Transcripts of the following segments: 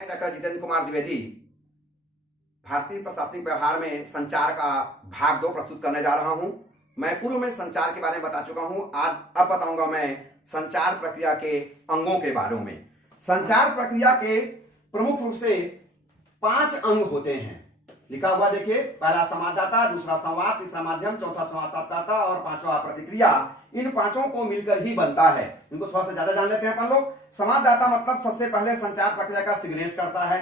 मैं डॉक्टर जितेंद्र कुमार द्विवेदी भारतीय प्रशासनिक व्यवहार में संचार का भाग 2 प्रस्तुत करने जा रहा हूं। मैं पूर्व में संचार के बारे में बता चुका हूं। आज अब बताऊंगा मैं संचार प्रक्रिया के अंगों के बारे में। संचार प्रक्रिया के प्रमुख रूप से 5 अंग होते हैं। लिखा हुआ देखिए, पहला संवाददाता, दूसरा संवाद, तीसरा माध्यम, चौथा संवाद प्राप्तकर्ता और पांचवा प्रतिक्रिया। इन पांचों को मिलकर ही बनता है। इनको थोड़ा सा ज्यादा जान लेते हैं अपन लोग। संवाददाता मतलब सबसे पहले संचार प्रक्रिया का सिग्नेच करता है।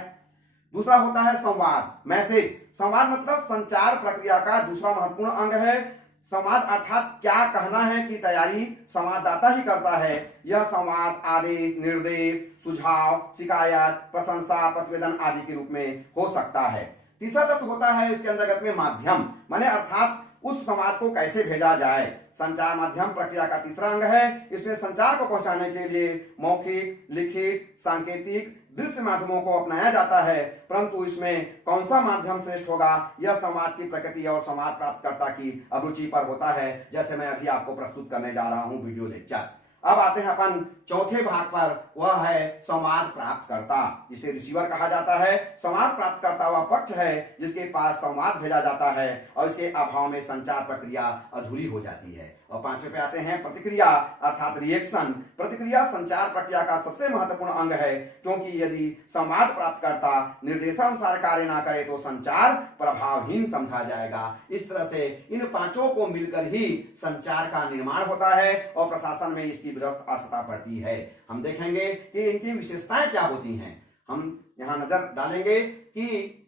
दूसरा होता है संवाद, मैसेज। संवाद मतलब संचार प्रक्रिया का दूसरा महत्वपूर्ण अंग है। संवाद अर्थात क्या कहना है की तैयारी संवाददाता ही करता है। यह संवाद आदेश, निर्देश, सुझाव, शिकायत, प्रशंसा, प्रतिवेदन आदि के रूप में हो सकता है। तीसरा तत्व होता है इसके अंतर्गत में माध्यम, माने अर्थात उस संवाद को कैसे भेजा जाए। संचार माध्यम प्रक्रिया का तीसरा अंग है। इसमें संचार को पहुंचाने के लिए मौखिक, लिखित, सांकेतिक, दृश्य माध्यमों को अपनाया जाता है, परंतु इसमें कौन सा माध्यम श्रेष्ठ होगा यह संवाद की प्रकृति और संवाद प्राप्तकर्ता की अभिरुचि पर होता है, जैसे मैं अभी आपको प्रस्तुत करने जा रहा हूं वीडियो लेक्चर। अब आते हैं अपन चौथे भाग पर, वह है संवाद प्राप्तकर्ता, जिसे रिसीवर कहा जाता है। संवाद प्राप्तकर्ता वह पक्ष है जिसके पास संवाद भेजा जाता है और इसके अभाव में संचार प्रक्रिया अधूरी हो जाती है। और पांचवे पे आते हैं प्रतिक्रिया अर्थात रिएक्शन। प्रतिक्रिया संचार प्रक्रिया का सबसे महत्वपूर्ण अंग है, क्योंकि यदि संवाद प्राप्तकर्ता निर्देशानुसार कार्य ना करे तो संचार प्रभावहीन समझा जाएगा। इस तरह से इन पांचों को मिलकर ही संचार का निर्माण होता है और प्रशासन में इसकी विस्तृत आवश्यकता पड़ती है। हम देखेंगे कि इनकी विशेषताएं क्या होती हैं। हम यहां नजर डालेंगे कि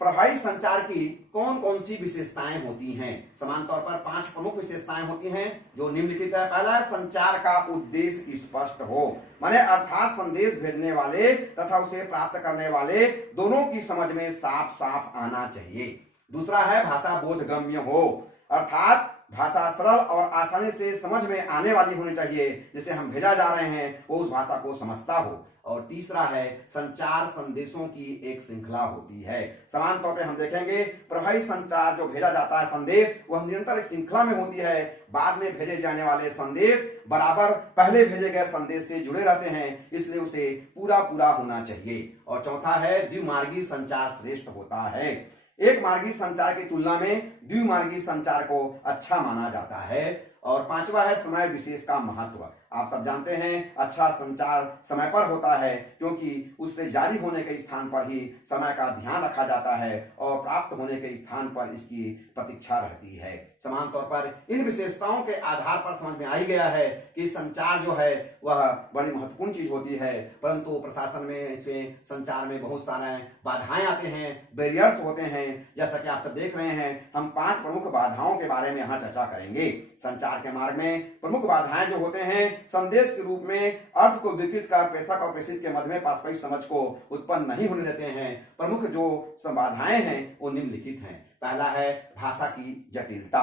प्रभावी संचार की कौन कौन सी विशेषताएं होती हैं। समान तौर पर 5 प्रमुख विशेषताएं होती हैं जो निम्नलिखित है। पहला है संचार का उद्देश्य स्पष्ट हो, माने अर्थात संदेश भेजने वाले तथा उसे प्राप्त करने वाले दोनों की समझ में साफ साफ आना चाहिए। दूसरा है भाषा बोधगम्य हो, अर्थात भाषा सरल और आसानी से समझ में आने वाली होनी चाहिए, जिसे हम भेजा जा रहे हैं वो उस भाषा को समझता हो। और तीसरा है संचार संदेशों की एक श्रृंखला होती है। समान तौर पे हम देखेंगे प्रभावी संचार जो भेजा जाता है संदेश, वह निरंतर एक श्रृंखला में होती है। बाद में भेजे जाने वाले संदेश बराबर पहले भेजे गए संदेश से जुड़े रहते हैं, इसलिए उसे पूरा पूरा होना चाहिए। और चौथा है द्विमार्गी संचार श्रेष्ठ होता है। एक मार्गी संचार की तुलना में द्विमार्गी संचार को अच्छा माना जाता है। और पांचवा है समय विशेष का महत्व। आप सब जानते हैं अच्छा संचार समय पर होता है, क्योंकि उससे जारी होने के स्थान पर ही समय का ध्यान रखा जाता है और प्राप्त होने के स्थान पर इसकी प्रतीक्षा रहती है। समान तौर पर इन विशेषताओं के आधार पर समझ में आ ही गया है कि संचार जो है वह बड़ी महत्वपूर्ण चीज होती है, परंतु प्रशासन में इसमें संचार में बहुत सारे बाधाएं आते हैं, बैरियर्स होते हैं। जैसा कि आप सब देख रहे हैं, हम 5 प्रमुख बाधाओं के बारे में यहाँ चर्चा करेंगे। संचार के मार्ग में प्रमुख बाधाएं जो होते हैं, संदेश के रूप में अर्थ को विकृत कर प्रेषक और प्रेषित के मध्य में पारस्परिक समझ को उत्पन्न नहीं होने देते हैं। प्रमुख जो बाधाएं हैं वो निम्नलिखित हैं। पहला है भाषा की जटिलता।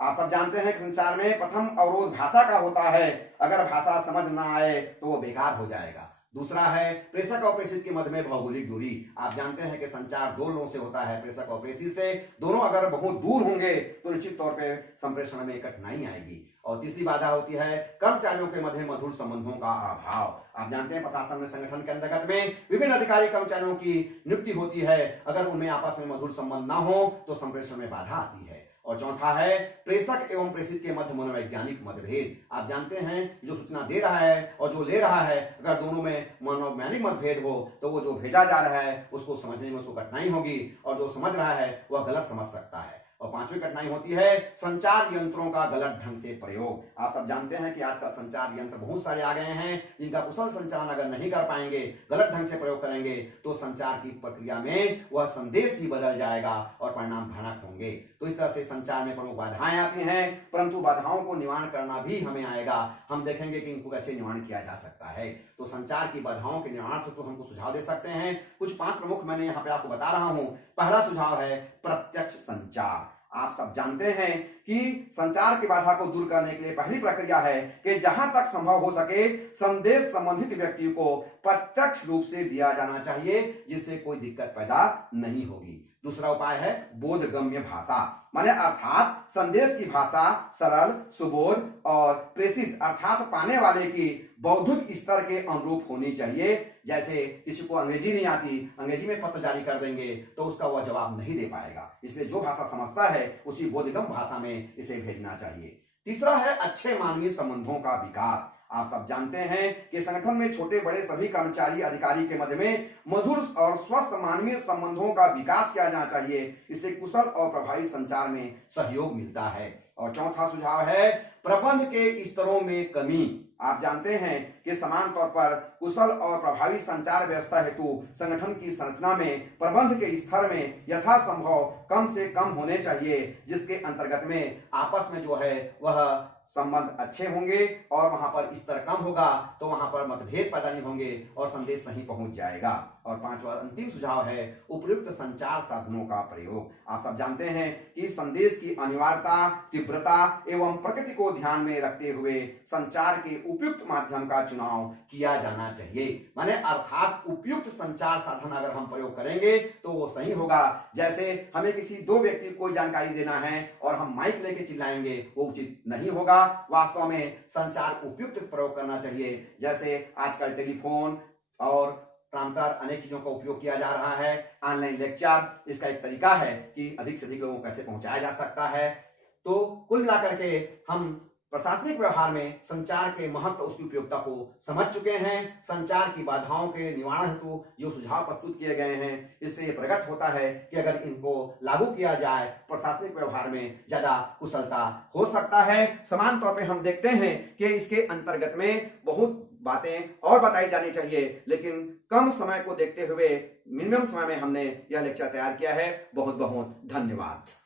आप सब जानते हैं कि संचार में प्रथम अवरोध भाषा का होता है। अगर भाषा समझ ना आए तो वो बेकार हो जाएगा। दूसरा है प्रेषक और प्रेषित के मध्य में भौगोलिक दूरी। आप जानते हैं कि संचार 2 लोगों से होता है, प्रेषक और प्रेषित से। दोनों अगर बहुत दूर होंगे तो निश्चित तौर पे संप्रेषण में कठिनाई आएगी। और तीसरी बाधा होती है कर्मचारियों के मध्य मधुर संबंधों का अभाव। आप जानते हैं प्रशासन में संगठन के अंतर्गत में विभिन्न अधिकारी कर्मचारियों की नियुक्ति होती है, अगर उनमें आपस में मधुर संबंध ना हो तो संप्रेषण में बाधा आती है। और चौथा है प्रेषक एवं प्रेषित के मध्य मनोवैज्ञानिक मतभेद। आप जानते हैं जो सूचना दे रहा है और जो ले रहा है, अगर दोनों में मनोवैज्ञानिक मतभेद हो तो वो जो भेजा जा रहा है उसको समझने में उसको कठिनाई होगी, और जो समझ रहा है वह गलत समझ सकता है। और पांचवी कठिनाई होती है संचार यंत्रों का गलत ढंग से प्रयोग। आप सब जानते हैं कि आजकल संचार यंत्र बहुत सारे आ गए हैं, जिनका कुशल संचालन अगर नहीं कर पाएंगे, गलत ढंग से प्रयोग करेंगे तो संचार की प्रक्रिया में वह संदेश ही बदल जाएगा और परिणाम भयानक होंगे। तो इस तरह से संचार में प्रमुख बाधाएं आती हैं, परंतु बाधाओं को निवारण करना भी हमें आएगा। हम देखेंगे कि इनको कैसे निवारण किया जा सकता है। तो संचार की बाधाओं के निवारण तो हमको सुझाव दे सकते हैं। कुछ 5 प्रमुख मैंने यहाँ पे आपको बता रहा हूं। पहला सुझाव है प्रत्यक्ष संचार। आप सब जानते हैं कि संचार की बाधा को दूर करने के लिए पहली प्रक्रिया है कि जहां तक संभव हो सके संदेश संबंधित व्यक्ति को प्रत्यक्ष रूप से दिया जाना चाहिए, जिससे कोई दिक्कत पैदा नहीं होगी। दूसरा उपाय है बोधगम्य भाषा, माने अर्थात संदेश की भाषा सरल, सुबोध और प्रेषित अर्थात पाने वाले की बौद्धिक स्तर के अनुरूप होनी चाहिए। जैसे किसी को अंग्रेजी नहीं आती, अंग्रेजी में पत्र जारी कर देंगे तो उसका वह जवाब नहीं दे पाएगा। इसलिए जो भाषा समझता है उसी बोधगम्य भाषा में इसे भेजना चाहिए। तीसरा है अच्छे मानवीय संबंधों का विकास। आप सब जानते हैं कि संगठन में छोटे बड़े सभी कर्मचारी अधिकारी के मध्य में मधुर और स्वस्थ मानवीय संबंधों का विकास किया जाना चाहिए। इससे कुशल और प्रभावी संचार में सहयोग मिलता है। और चौथा सुझाव है प्रबंध के स्तरों में कमी। आप जानते हैं कि समान तौर पर कुशल और प्रभावी संचार व्यवस्था हेतु संगठन की संरचना में प्रबंध के स्तर में यथासंभव कम से कम होने चाहिए, जिसके अंतर्गत में आपस में जो है वह संबंध अच्छे होंगे और वहां पर स्तर कम होगा तो वहां पर मतभेद पैदा नहीं होंगे और संदेश सही पहुंच जाएगा। और पांचवा अंतिम सुझाव है उपयुक्त संचार साधनों का प्रयोग। आप सब जानते हैं कि संदेश की अनिवार्यता, तीव्रता एवं प्रकृति को ध्यान में रखते हुए संचार के उपयुक्त माध्यम का चुनाव किया जाना चाहिए। माने अर्थात उपयुक्त संचार साधन अगर हम प्रयोग करेंगे तो वो सही होगा। जैसे हमें किसी दो व्यक्ति को जानकारी देना है और हम माइक लेके चिल्लाएंगे, वो उचित नहीं होगा। वास्तव में संचार उपयुक्त प्रयोग करना चाहिए। जैसे आजकल टेलीफोन और ट्रांसफर अनेक चीजों का उपयोग किया जा रहा है, ऑनलाइन लेक्चर, इसका एक तरीका है कि अधिक से अधिक लोगों को कैसे पहुंचाया जा सकता है। तो कुल मिलाकर के हम प्रशासनिक व्यवहार में संचार के महत्व, उसकी उपयोगिता को समझ चुके हैं। संचार की बाधाओं के निवारण हेतु जो सुझाव प्रस्तुत किए गए हैं, इससे ये प्रकट होता है कि अगर इनको लागू किया जाए प्रशासनिक व्यवहार में ज्यादा कुशलता हो सकता है। समान तौर पे हम देखते हैं कि इसके अंतर्गत में बहुत बातें और बताई जानी चाहिए, लेकिन कम समय को देखते हुए मिनिमम समय में हमने यह लेक्चर तैयार किया है। बहुत बहुत धन्यवाद।